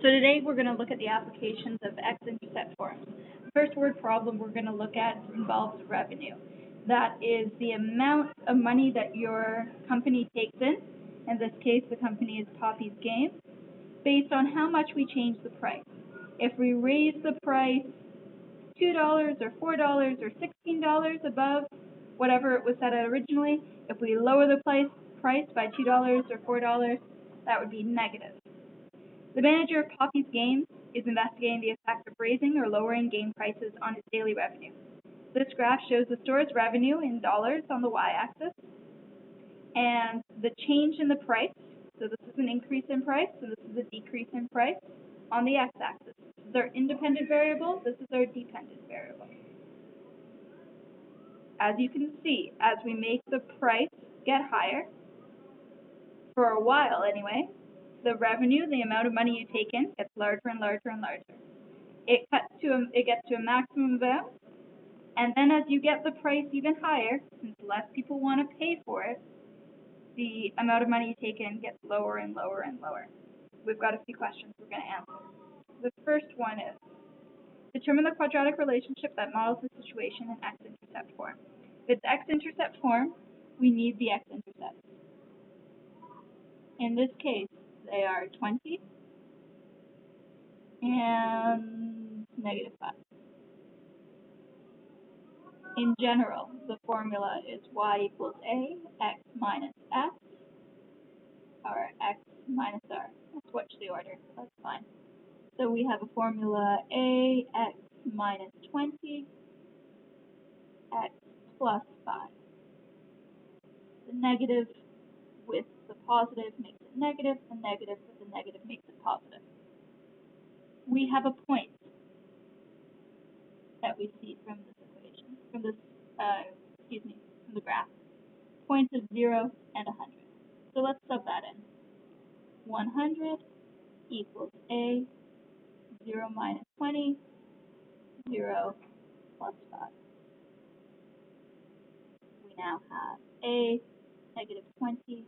So today we're going to look at the applications of X-intercept forms. The first word problem we're going to look at involves revenue. That is the amount of money that your company takes in. In this case, the company is Poppy's Games, based on how much we change the price. If we raise the price $2 or $4 or $16 above whatever it was set at originally, if we lower the price by $2 or $4, that would be negative. The manager of Poppy's Games is investigating the effect of raising or lowering game prices on his daily revenue. This graph shows the store's revenue in dollars on the y-axis and the change in the price. So this is an increase in price, so this is a decrease in price on the x-axis. This is our independent variable, this is our dependent variable. As you can see, as we make the price get higher, for a while anyway, the revenue, the amount of money you take in, gets larger and larger and larger. It gets to a maximum amount, and then as you get the price even higher, since less people want to pay for it, the amount of money you take in gets lower and lower and lower. We've got a few questions we're going to answer. The first one is, determine the quadratic relationship that models the situation in x-intercept form. If it's x-intercept form, we need the x-intercepts. In this case, they are 20 and -5. In general, the formula is y equals a, x minus s, or x minus r. Let's switch the order, that's fine. So we have a formula a, x minus 20, x plus 5. The negative with the positive makes it negative, the negative with the negative makes it positive. We have a point that we see from this equation, from the graph. Points of 0 and 100. So let's sub that in. 100 equals a, 0 minus 20, 0 plus 5. We now have a, negative 20,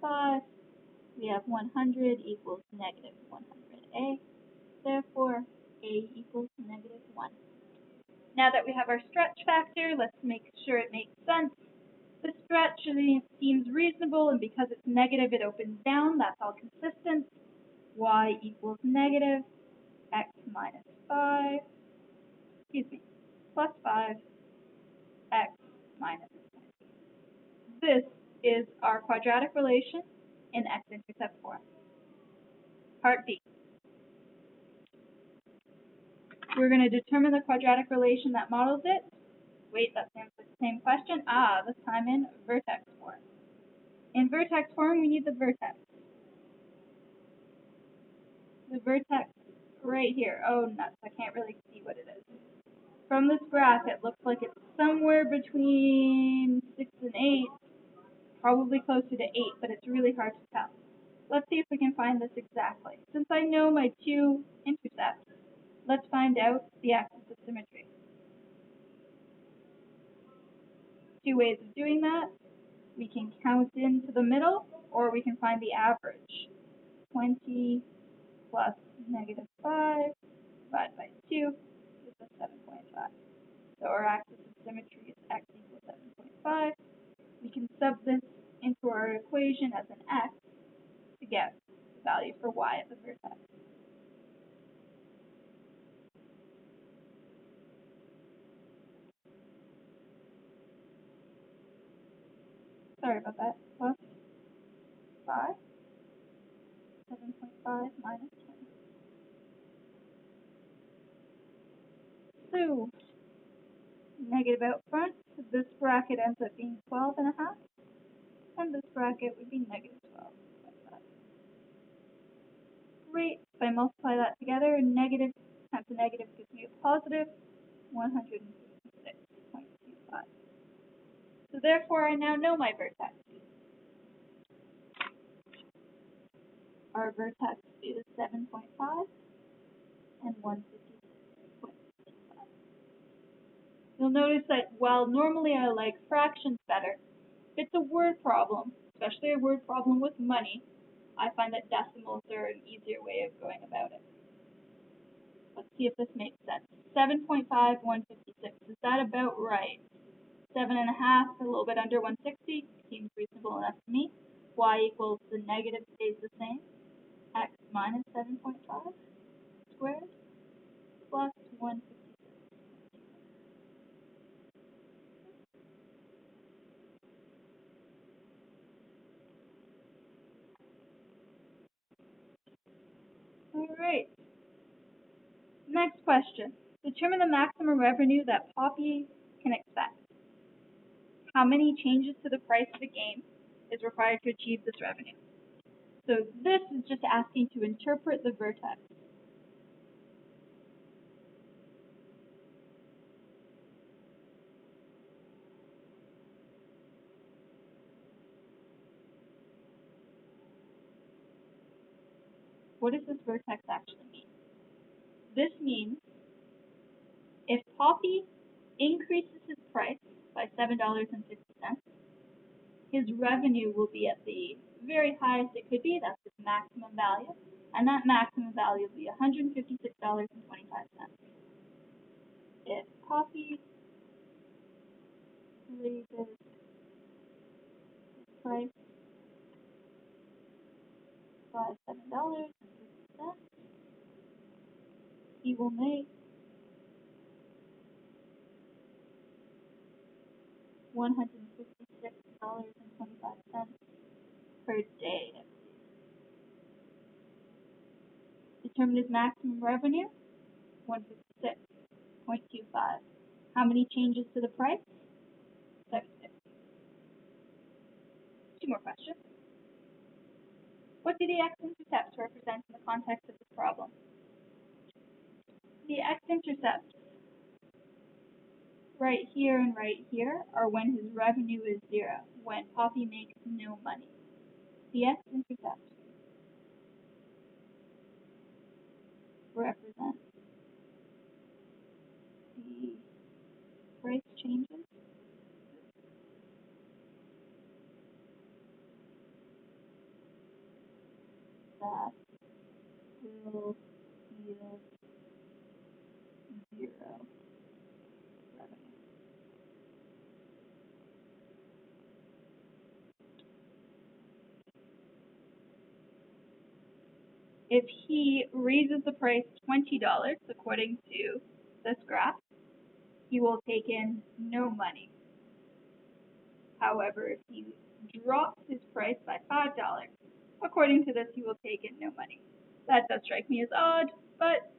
5. We have 100 equals negative 100a. Therefore, a equals negative 1. Now that we have our stretch factor, let's make sure it makes sense. The stretch seems reasonable, and because it's negative, it opens down. That's all consistent. Y equals negative x minus 5, plus 5, x minus 20. This is our quadratic relation in x-intercept form. Part B. We're going to determine the quadratic relation that models it. Wait, that's the same question. This time in vertex form. In vertex form, we need the vertex. The vertex right here. Oh, nuts. I can't really see what it is. From this graph, it looks like it's somewhere between 6 and 8, probably closer to 8, but it's really hard to tell. Let's see if we can find this exactly. Since I know my two intercepts, let's find out the axis of symmetry. Two ways of doing that. We can count into the middle, or we can find the average. 20 plus negative 5 divided by 2 is 7.5. So our axis of symmetry is x equals 7.5. We can sub this into our equation as an x to get the value for y at the vertex. Sorry about that. Plus 5, 7.5 minus 20. So, negative out front, this bracket ends up being 12.5, and this bracket would be negative 12. Great. If I multiply that together, negative times a negative gives me a positive 156.25. So therefore, I now know my vertex. Our vertex is 7.5 and 156.25. You'll notice that while normally I like fractions better, if it's a word problem, especially a word problem with money, I find that decimals are an easier way of going about it. Let's see if this makes sense. 7.5, 156. Is that about right? 7.5, a little bit under 160. Seems reasonable enough to me. Y equals the negative stays the same. X minus 7.5 squared plus 156. All right. Next question. Determine the maximum revenue that Poppy can expect. How many changes to the price of the game is required to achieve this revenue? So this is just asking to interpret the vertex. What does this vertex actually mean? This means if Poppy increases his price by $7.50, his revenue will be at the very highest it could be. That's his maximum value. And that maximum value will be $156.25. If Poppy raises his price by $7.50, he will make $156.25 per day. Determine his maximum revenue, 156.25. How many changes to the price? 750. Two more questions. What do the x-intercepts represent in the context of this problem? The x-intercepts right here and right here are when his revenue is 0, when Poppy makes no money. The x-intercepts represent the price changes that will yield 0 revenue. If he raises the price $20, according to this graph, he will take in no money. However, if he drops his price by $5, according to this, he will take in no money. That does strike me as odd, but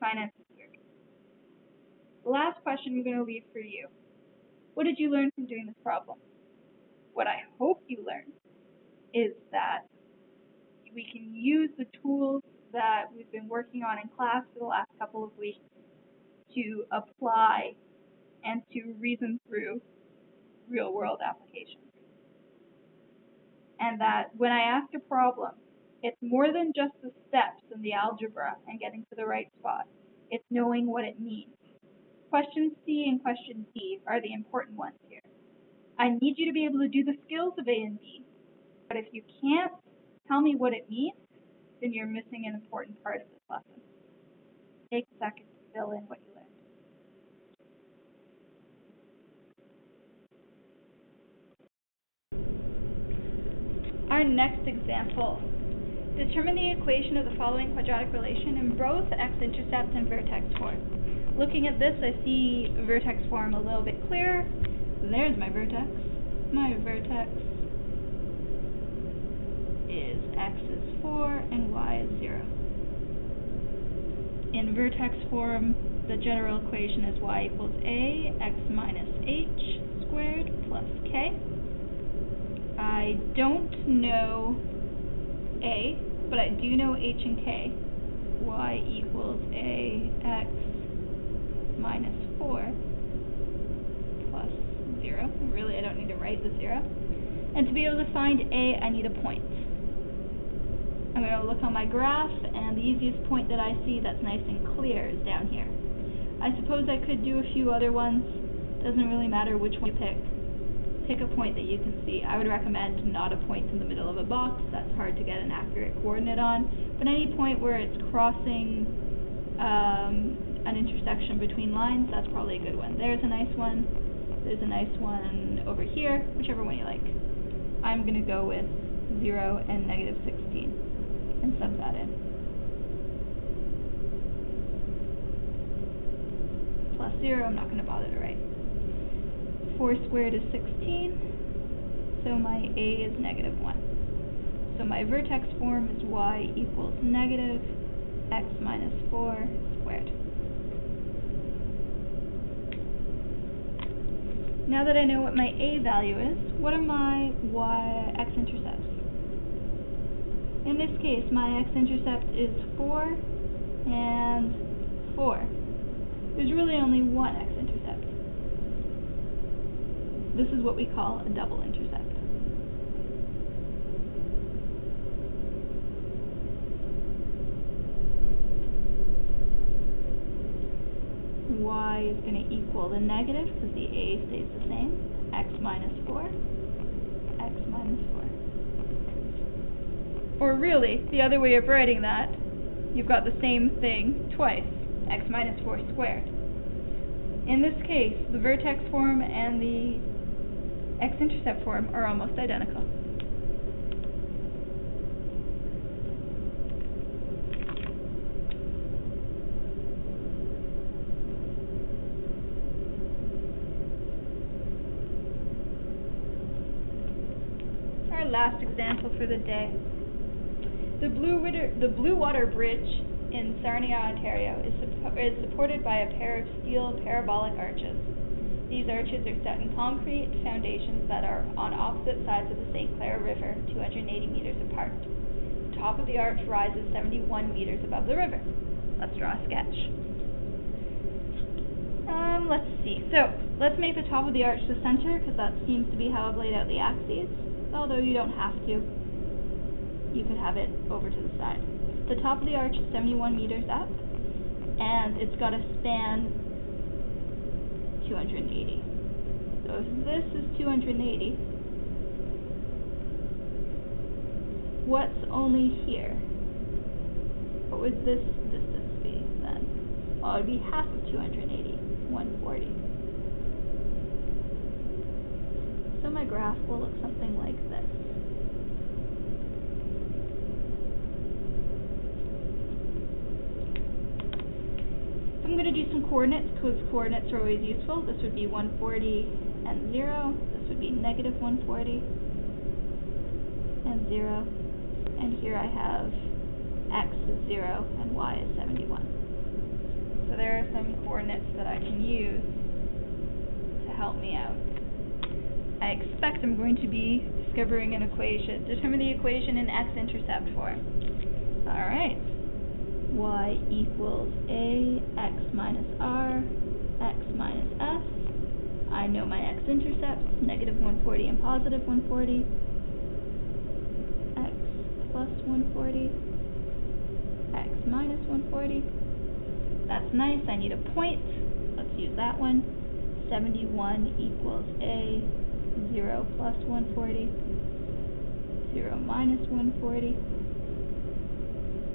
finance is weird. The last question I'm going to leave for you. What did you learn from doing this problem? What I hope you learned is that we can use the tools that we've been working on in class for the last couple of weeks to apply and to reason through real-world applications. And that when I ask a problem, it's more than just the steps in the algebra and getting to the right spot. It's knowing what it means. Question C and question D are the important ones here. I need you to be able to do the skills of A and B, but if you can't tell me what it means, then you're missing an important part of this lesson. Take a second to fill in what you learned. Our next example. Determine the equation of the following quadratic relation in both x-intercept and vertex form. Looking at this, I see vertex form a little bit clearer. There's my vertex. My vertex is x is 4 and y is 0. In vertex form, the general equation is y equals a x minus h squared plus k. I don't know a, but I do know h and k. Y equals a x minus 4 plus 0. Really, I don't need to write the 0. And to be able to find a, I need a point. I'm going to look on my graph, and the easiest point that I see that's nice and clear is down here. I suppose I could do a few other ones. Doesn't really matter which one you pick. pick a point that you can see. I would recommend not a point in the middle of a box. That's hard to get an accurate coordinate on. But any point where it's crossing an intersection between lines, that's probably a good one. There's a nice one. There's a nice one over here, whichever one you like. I'm going to go with 0 and negative 16 and sub that in. Plus 0, I'm not going to bother to write. 4 squared is 16, so my a is negative 1. So my vertex form is y equals negative x minus 4 squared. Now that I know what my a value is, what are my x-intercepts? In this case, my x-intercept is 4 and 4. There's really only one x-intercept. This is what we call a double intercept. Y is going to equal the negative, because the a stays the same, x minus 4, x minus 4. Or really, the other way of writing that, you've got the same thing twice, x minus 4 squared. In this case, the vertex form and the x-intercept form are almost identical. Our last example for the day. The Blue Water Bridge in Sarnia, Ontario is supported by a pair of steel parabolic arches. These arches are set in concrete foundations that are on opposite sides of the St. Clair River, 280 meters apart. The top of the arch rises 71 meters above the river. Let's draw a sketch. Let's see. So, let's make the top of the arch the center, because that seems to be how I've laid out the axes, although you don't have to. You could have it over to the side. The top of the arch is 71 meters up, and it's got a span 280. So if this is 280, what's only here? What would this distance be then? Well, it would be half of 280, 140. So my graph will look something like this. I'm going to do some coordinates, because coordinates are always useful. This would be 140 and 0. This would be negative 140 and 0. And here I have x is 0 and y is 71. So there are some coordinates that I can use to help me out. I expect I'm going to be discovering an equation. Determine the equation in x-intercept form. Alright. Y equals a x minus r x minus s. I know my x-intercepts, negative 140 and positive 140. X plus 140. X minus 140. That's nice. I need a point. Let's use that one. 71 equals a 0 plus 140. 0 minus 140.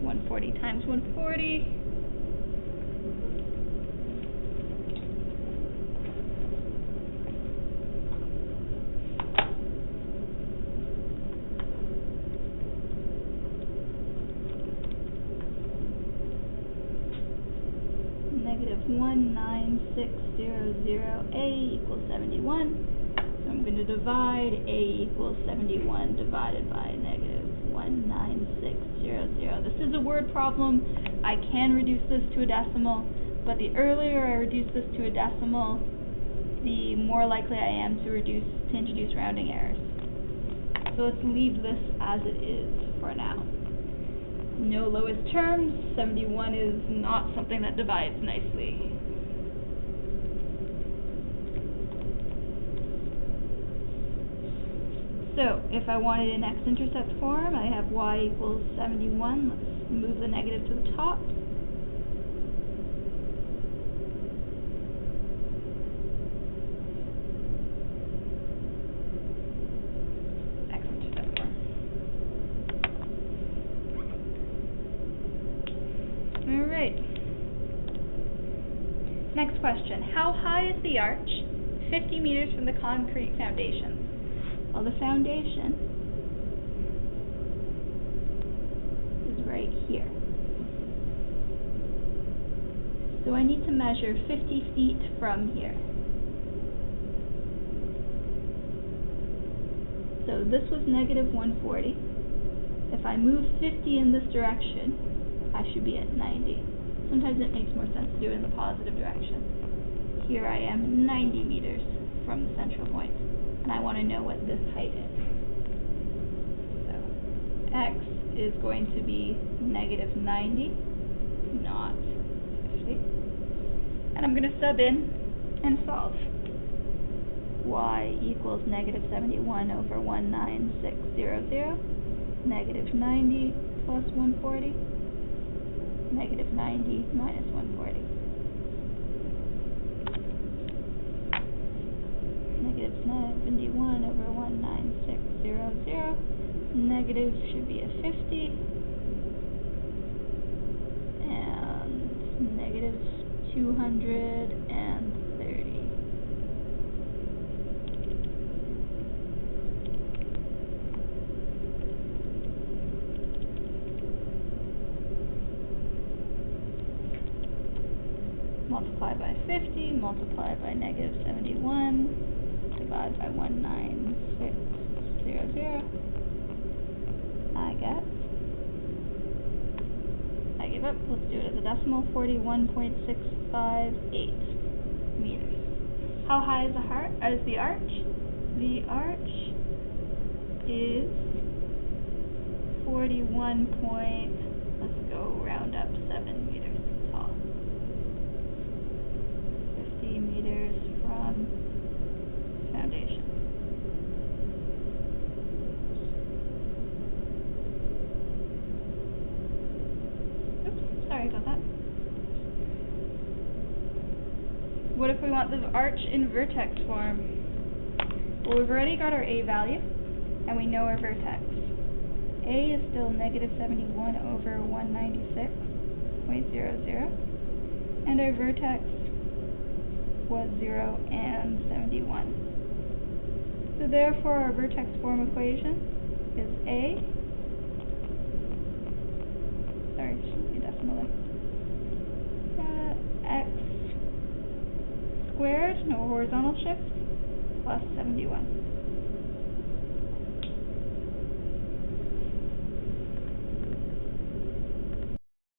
140 times 140. Negative 19600 a equals 71. So I'm going to divide a equals 71 divided by negative 19600. This is a word problem. I can reduce this to a decimal, but the earlier I reduce this to a decimal, the more likely I am to introduce rounding errors. So let's leave this as it is for now. No lowest terms. 71 is not something that divides nicely. So, if I wanted an x-intercept form, I have y equals 71. Let's move the negative to the top. Next question. How high is the arch 50 meters from the concrete foundations? Well, the foundation is right here. So I need to measure 50 feet from here. So this was negative 140. If I move 50 in this direction, I should be at 90. Sometimes it makes more sense to do it in the positive direction. Here I am 90 meters from the central point, and I want to know what this height is. So x is going to be negative 90, not 50. And I'm going to sub in and solve. Y equals negative 71 over 19600, negative 90 plus 140, negative 90 minus 140. Negative 71 over 19600, negative should be a 50, and negative 230. Multiply by 50, multiply by negative 71, divide by 19600. I give up, let's do it as a decimal, 41.658 meters. How high is the arch? The arch is 41 point, let's go round up, 7 meters tall. 50 meters from foundation. Oops, sorry about that. What if we want the arch in vertex form? Well, we've already got our A value, and we know our vertex. A is still negative 71 over 196.00, and our vertex was 0 and 71. So therefore our vertex form equation is A, sorry, shouldn't be decimal there, x squared, no horizontal shift, plus 71.